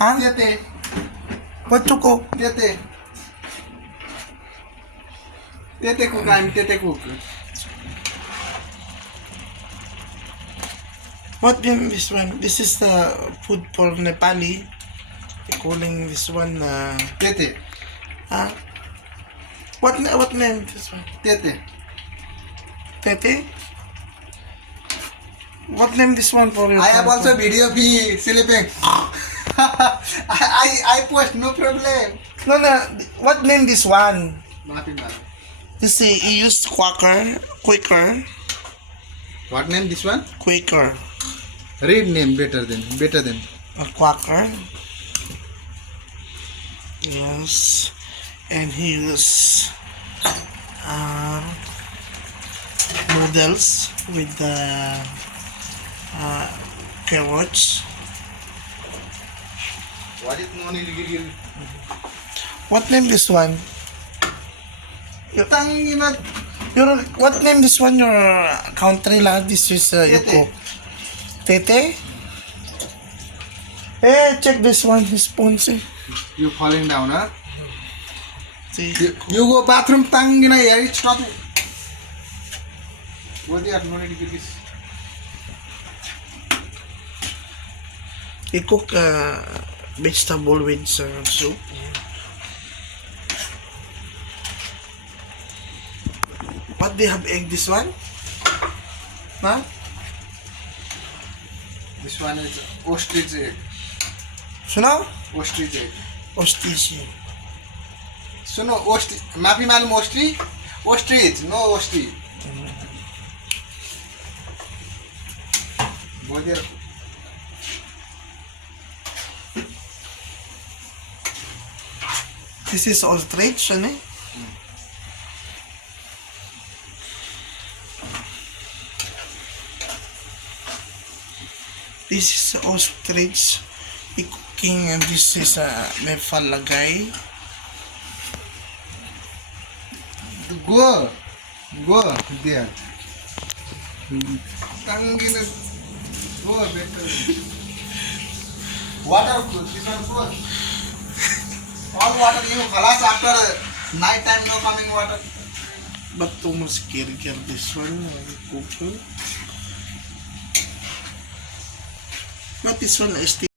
Huh? Tete. What to cook? Tete. Tete cook. I'm Tete cook. What name this one? This is the food for Nepali. They calling this one Tete. huh? What name this one? Tete. Tete? What name this one for your I have also food? video of me sleeping. I post, no problem. No, no. What name this one? Maafin man. This he used Quaker. What name this one? Quaker. Read name better than. A Quaker. Yes. And he used noodles with the carrots. What is no need to give? What name this one? Tangina. What name this one? Your country lah. This is Tete. Yuko. Tete. Hey, check this one. His sponsor. You falling down, huh? See. You go bathroom. Tangina here. It's not. What they are no need to give this. He cook vegetable with soup. What they have egg this one? Huh? This one is ostrich egg. Suno? Ostrich egg. Ostrich. सुनो ओस्ट्री माफी मालूम ostrich no ostrich बहुत देर This is ostrich, ano? This is ostrich. Cooking and this is may falagay. go there tangina go better water this one full all water you khalas after night time no coming water But too much care this one cooking. But this one is